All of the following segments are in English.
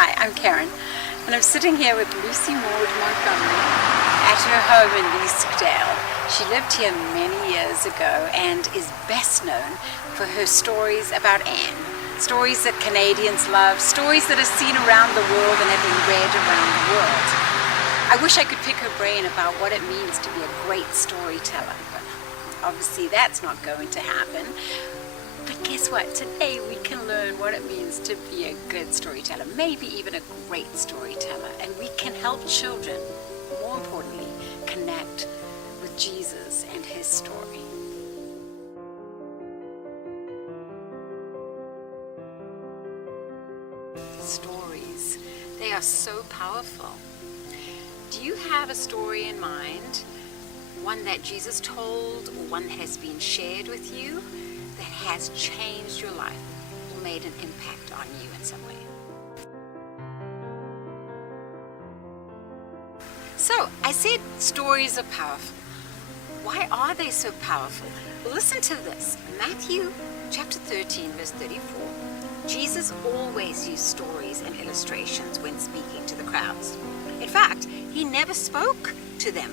Hi, I'm Karen, and I'm sitting here with Lucy Maud Montgomery at her home in Leaskdale. She lived here many years ago and is best known for her stories about Anne. Stories that Canadians love, stories that are seen around the world and have been read around the world. I wish I could pick her brain about what it means to be a great storyteller, but obviously that's not going to happen. But guess what? Today we can learn what it means to be a good storyteller, maybe even a great storyteller, and we can help children, more importantly, connect with Jesus and his story. Stories, they are so powerful. Do you have a story in mind? One that Jesus told, or one that has been shared with you, that has changed your life or made an impact on you in some way? So, I said stories are powerful. Why are they so powerful? Well, listen to this. Matthew chapter 13, verse 34. Jesus always used stories and illustrations when speaking to the crowds. In fact, he never spoke to them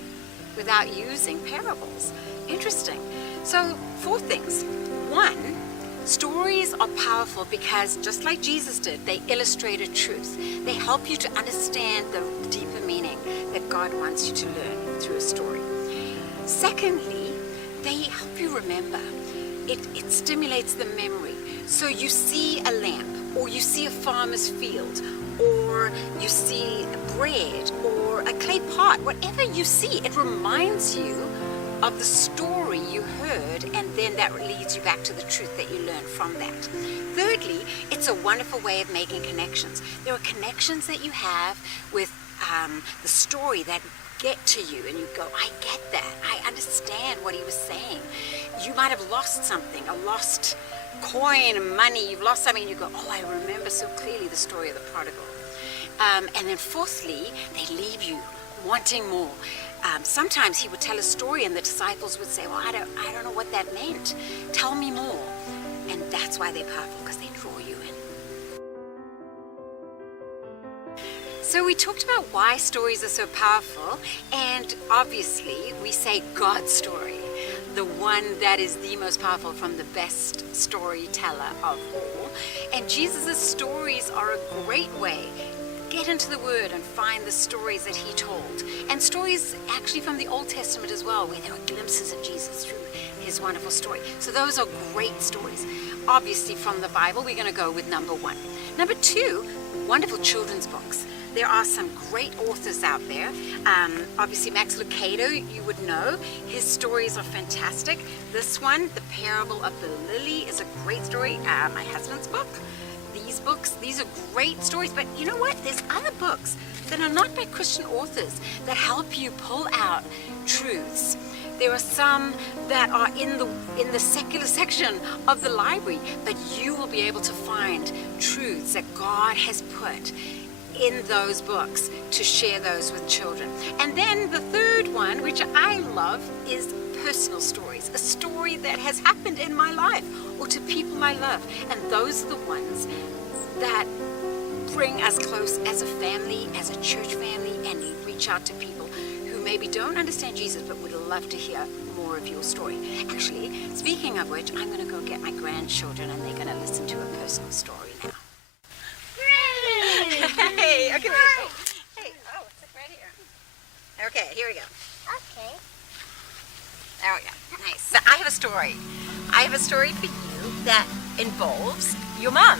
without using parables. Interesting. So, 4 things. 1, stories are powerful because, just like Jesus did, they illustrate a truth. They help you to understand the deeper meaning that God wants you to learn through a story. Secondly, they help you remember. It stimulates the memory. So you see a lamp, or you see a farmer's field, or you see bread, or a clay pot. Whatever you see, it reminds you of the story you heard, and then that leads you back to the truth that you learned from that. Thirdly, it's a wonderful way of making connections. There are connections that you have with the story that get to you, and you go, I get that. I understand what he was saying. You might have lost something, a lost coin, money, you've lost something, and you go, oh, I remember so clearly the story of the prodigal. And then fourthly, they leave you wanting more. Sometimes he would tell a story and the disciples would say, well, I don't know what that meant. Tell me more. And that's why they're powerful, because they draw you in. So we talked about why stories are so powerful, and obviously we say God's story, the one that is the most powerful from the best storyteller of all. And Jesus' stories are a great way. Get into the Word and find the stories that he told. And stories actually from the Old Testament as well, where there are glimpses of Jesus through his wonderful story. So those are great stories. Obviously from the Bible, we're going to go with number 1. Number 2, wonderful children's books. There are some great authors out there. Obviously Max Lucado, you would know. His stories are fantastic. This one, The Parable of the Lily, is a great story. My husband's book. These are great stories, but you know what? There's other books that are not by Christian authors that help you pull out truths. There are some that are in the secular section of the library, but you will be able to find truths that God has put in those books to share those with children. And then the third one, which I love, is personal stories, a story that has happened in my life or to people I love. And those are the ones that bring us close as a family, as a church family, and reach out to people who maybe don't understand Jesus but would love to hear more of your story. Actually, speaking of which, I'm going to go get my grandchildren and they're going to listen to a personal story now. Hey, okay, wait. Hey, oh, it's right here. Okay, here we go. Okay. There we go. Nice. So I have a story. I have a story for you that involves your mom.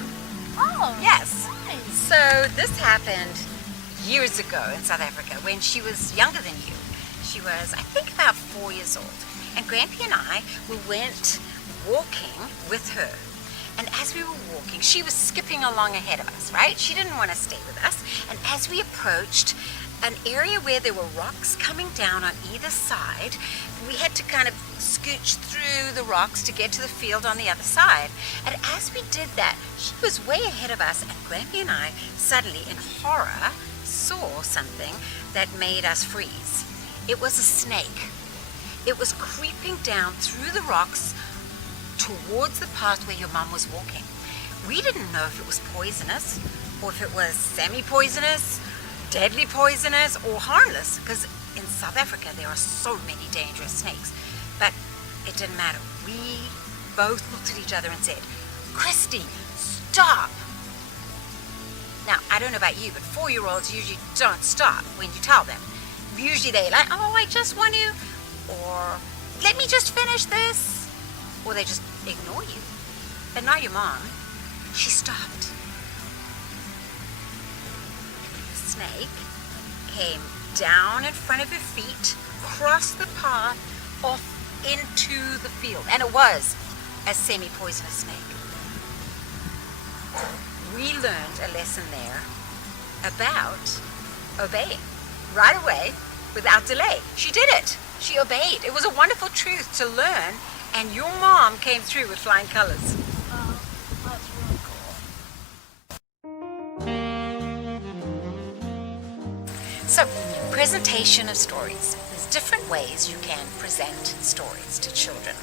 Oh. Yes. Nice. So this happened years ago in South Africa when she was younger than you. She was, I think, about 4 years old. And Grampy and I, we went walking with her. And as we were walking, she was skipping along ahead of us, right? She didn't want to stay with us. And as we approached an area where there were rocks coming down on either side, we had to kind of scooch through the rocks to get to the field on the other side. And as we did that, she was way ahead of us, and Grampy and I suddenly, in horror, saw something that made us freeze. It was a snake. It was creeping down through the rocks towards the path where your mum was walking. We didn't know if it was poisonous or if it was semi-poisonous, deadly poisonous, or harmless, because in South Africa there are so many dangerous snakes. But it didn't matter. We both looked at each other and said, Christy, stop. Now, I don't know about you, but 4-year-olds usually don't stop when you tell them. Usually they're like, oh, I just want to, or let me just finish this, or they just ignore you. But not your mom. She stopped. The snake came down in front of her feet, crossed the path, off into the field. And it was a semi-poisonous snake. We learned a lesson there about obeying right away without delay. She did it. She obeyed. It was a wonderful truth to learn, and your mom came through with flying colors. Oh, that's really cool. So, presentation of stories. There's different ways you can present stories to children.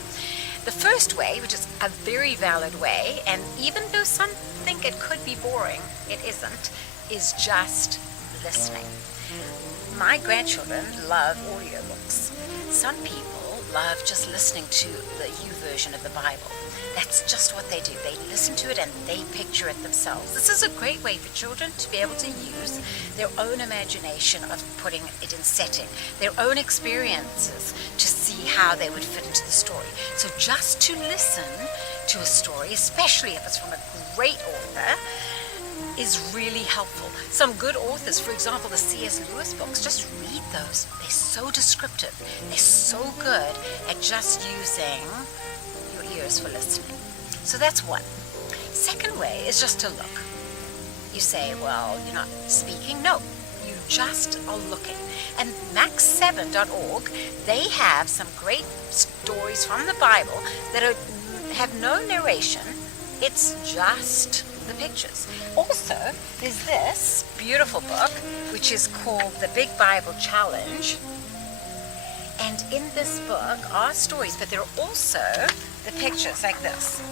The first way, which is a very valid way, and even though some think it could be boring, it isn't, is just listening. My grandchildren love audiobooks. Some people love just listening to the version of the Bible. That's just what they do. They listen to it and they picture it themselves. This is a great way for children to be able to use their own imagination of putting it in setting, their own experiences to see how they would fit into the story. So just to listen to a story, especially if it's from a great author, is really helpful. Some good authors, for example, the C.S. Lewis books, just read those. They're so descriptive. They're so good at just using your ears for listening. So that's one. Second way is just to look. You say, well, you're not speaking. No, you just are looking. And max7.org, they have some great stories from the Bible that have no narration. It's just the pictures. Also, there's this beautiful book which is called The Big Bible Challenge, and in this book are stories, but there are also the pictures like this.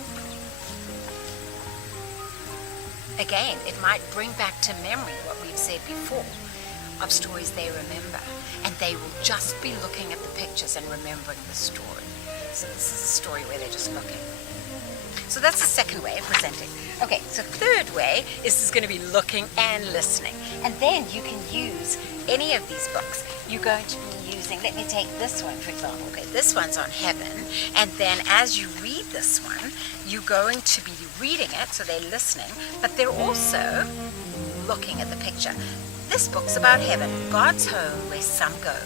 Again, it might bring back to memory what we've said before of stories they remember, and they will just be looking at the pictures and remembering the story. So this is a story where they're just looking. So that's the second way of presenting. Okay, so third way is going to be looking and listening. And then you can use any of these books. You're going to be using, let me take this one for example. Okay, this one's on heaven. And then as you read this one, you're going to be reading it, so they're listening, but they're also looking at the picture. This book's about heaven, God's home where some go.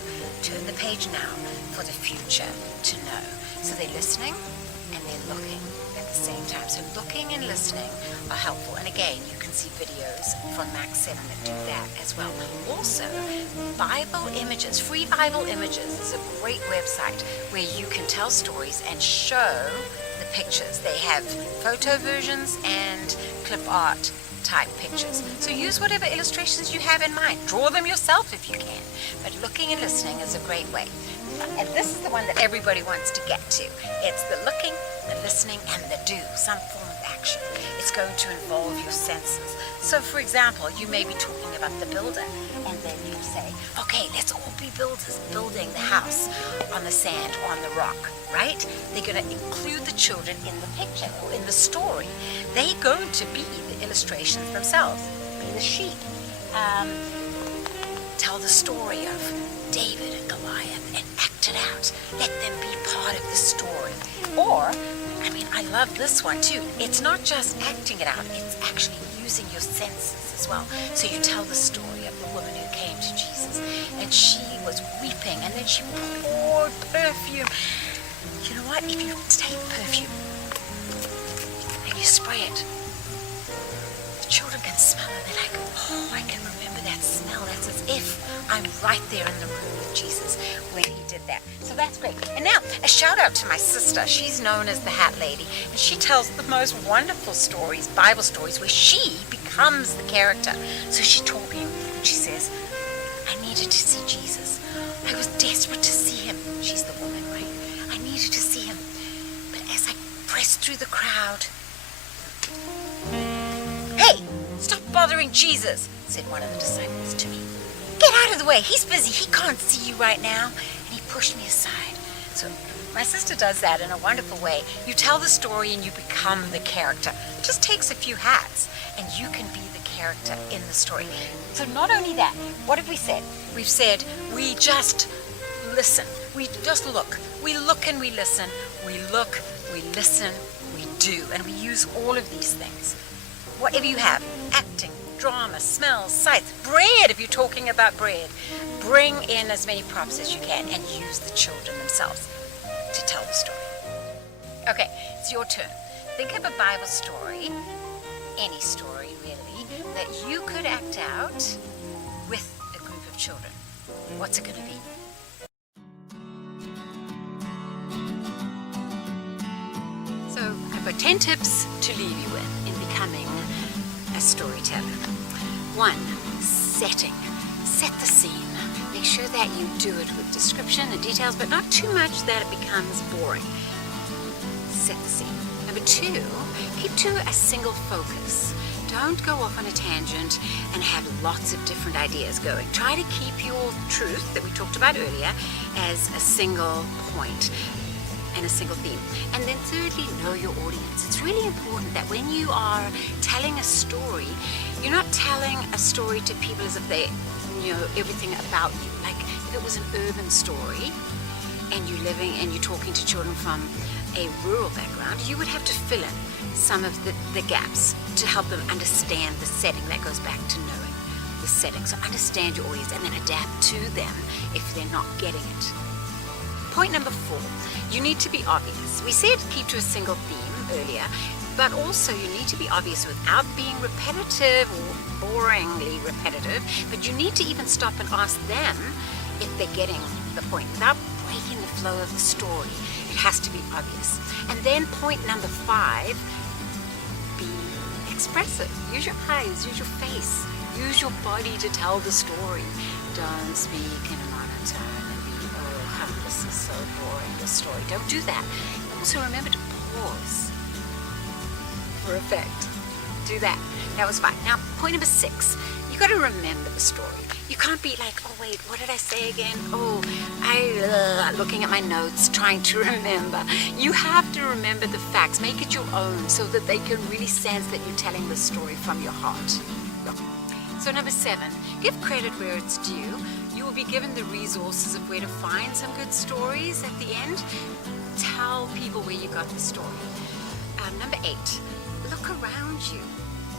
Turn the page now for the future to know. So they're listening and they're looking at the same time. So looking and listening are helpful. And again, you can see videos from Max 7 that do that as well. Also, Bible Images, Free Bible Images is a great website where you can tell stories and show the pictures. They have photo versions and clip art type pictures. So use whatever illustrations you have in mind. Draw them yourself if you can. But looking and listening is a great way. And this is the one that everybody wants to get to. It's the looking, the listening, and the do, some form of action. It's going to involve your senses. So for example, you may be talking about the builder, and then you say, okay, let's all be builders, building the house on the sand or on the rock, right? They're going to include the children in the picture or in the story. They're going to be the illustrations themselves, be the sheep. Tell the story of David and Goliath and act it out. Let them be part of the story. Or, I love this one too. It's not just acting it out, it's actually using your senses as well. So you tell the story of the woman who came to Jesus and she was weeping and then she poured perfume. You know what? If you take perfume and you spray it, the children can smell it. They're like, oh, I can remember that smell. That's as if I'm right there in the room with Jesus when he did that. So that's great. And now, a shout out to my sister. She's known as the Hat Lady, and she tells the most wonderful stories, Bible stories, where she becomes the character. So she told me, she says, I needed to see Jesus. I was desperate to see him. She's the woman, right? I needed to see him. But as I pressed through the crowd, hey, stop bothering Jesus?" said one of the disciples to me. "Get out of the way. He's busy. He can't see you right now." And he pushed me aside. So my sister does that in a wonderful way. You tell the story and you become the character. It just takes a few hats and you can be the character in the story. So not only that, what have we said? We've said we just listen. We just look. We look and we listen. We look, we listen, we do. And we use all of these things. Whatever you have, acting, drama, smells, sights, bread, if you're talking about bread. Bring in as many props as you can and use the children themselves to tell the story. Okay, it's your turn. Think of a Bible story, any story really, that you could act out with a group of children. What's it going to be? So I've got 10 tips to leave you with in becoming a storyteller. 1, setting. Set the scene. Make sure that you do it with description and details, but not too much that it becomes boring. Set the scene. Number 2, keep to a single focus. Don't go off on a tangent and have lots of different ideas going. Try to keep your truth that we talked about earlier as a single point and a single theme. And then thirdly, know your audience. It's really important that when you are telling a story, you're not telling a story to people as if they know everything about you. Like if it was an urban story and you're living and you're talking to children from a rural background, you would have to fill in some of the gaps to help them understand the setting. That goes back to knowing the setting. So understand your audience and then adapt to them if they're not getting it. Point number 4, you need to be obvious. We said keep to a single theme earlier, but also you need to be obvious without being repetitive or boringly repetitive, but you need to even stop and ask them if they're getting the point without breaking the flow of the story. It has to be obvious. And then point number 5, be expressive. Use your eyes, use your face, use your body to tell the story. Don't speak in a monotone and be, this is so boring, this story. Don't do that. Also remember to pause for effect. Do that. That was fine. Now, point number 6, you got to remember the story. You can't be like, oh wait, what did I say again? Oh, looking at my notes, trying to remember. You have to remember the facts. Make it your own so that they can really sense that you're telling the story from your heart. So number 7, give credit where it's due. You will be given the resources of where to find some good stories at the end. Tell people where you got the story. Number 8, look around you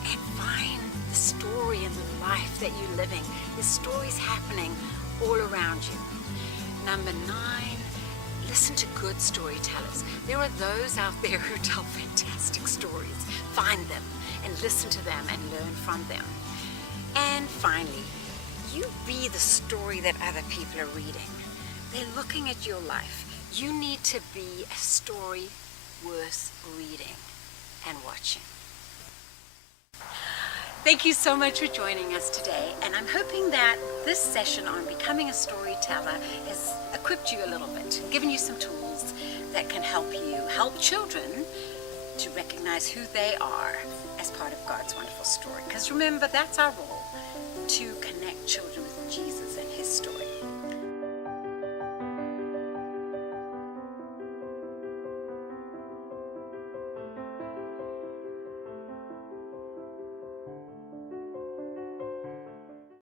and find the story in the life that you're living. There's stories happening all around you. Number 9, listen to good storytellers. There are those out there who tell fantastic stories. Find them and listen to them and learn from them. And finally, you be the story that other people are reading. They're looking at your life. You need to be a story worth reading and watching. Thank you so much for joining us today, and I'm hoping that this session on becoming a storyteller has equipped you a little bit, given you some tools that can help you help children to recognize who they are as part of God's wonderful story. Because remember, that's our role, to connect children with Jesus and His story.